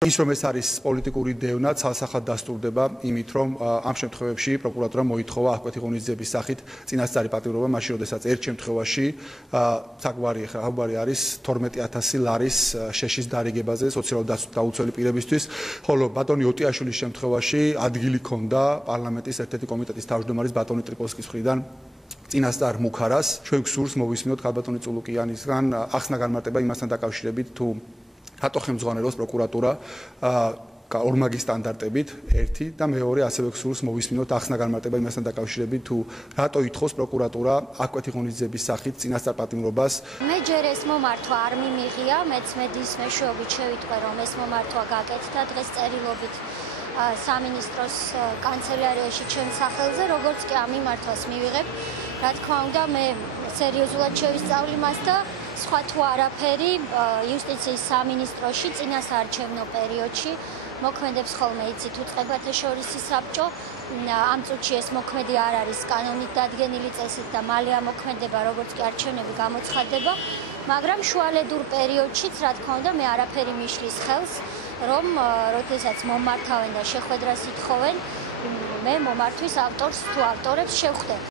ის რომ ეს არის პოლიტიკური დევნა, ცალსახად დასტურდება იმით, რომ ამ შემთხვევებში პროკურატურამ მოითხოვა აღკვეთი ღონისძიების სახით წინასწარი პატიმრობა, მაშინ როდესაც ერთ შემთხვევაში საგვარი არის 12000 ლარის შეშის დარიგებაზე სოციალურად დაუცველი პირებისთვის, ხოლო ბატონი ოტიაშვილის შემთხვევაში ადგილი ჰქონდა პარლამენტის ერთ-ერთი კომიტეტის თავმჯდომარის ბატონი ტრიპოლსკის მხრიდან წინასწარ მუქარას. ჩვენ გსურს მოვისმინოთ ქალბატონი წულუკიანისგან ახსნა განმარტება იმასთან დაკავშირებით, თუ რატო ხელმძღვანელობს პროკურატურა ორმაგი სტანდარტებით ერთი და მეორე ასევე გსურს მოვისმინოთ ახსნა განმარტება იმასთან დაკავშირებით, თუ რატო ითხოვს პროკურატურა აღკვეთი ღონისძიების სახით წინასწარ პატიმრობას. მე ჯერ ეს მომართვა არ მიმიღია, მეც მედის მეშვეობით შევიტყვე, რომ ეს მომართვა გაკეთდა დღეს წერილობით სამინისტროს კანცელარიაში ჩვენ სახელზე, როგორც კი ამ მიმართვას მივიღებ, რა თქმა უნდა, მე სერიოზულად შევისწავლი მას და სხვა თუ არაფერი იუსტიციის სამინისტროში წინასაარჩევნო პერიოდში მოქმედებს ხოლმე იცით უწყებათა შორისი საბჭო. ამ წუთში ეს მოქმედი არ არის კანონით დადგენილი წესით და მალე ამოქმედება, როგორც კი არჩევნები გამოცხადდება, მაგრამ შუალედურ პერიოდშიც, რა თქმა უნდა, მე არაფერი მიშლის ხელს, რომ როდესაც მომართავენ და შეხვედრას ითხოვენ, მე მომართვის ავტორს თუ ავტორებს შევხვდები.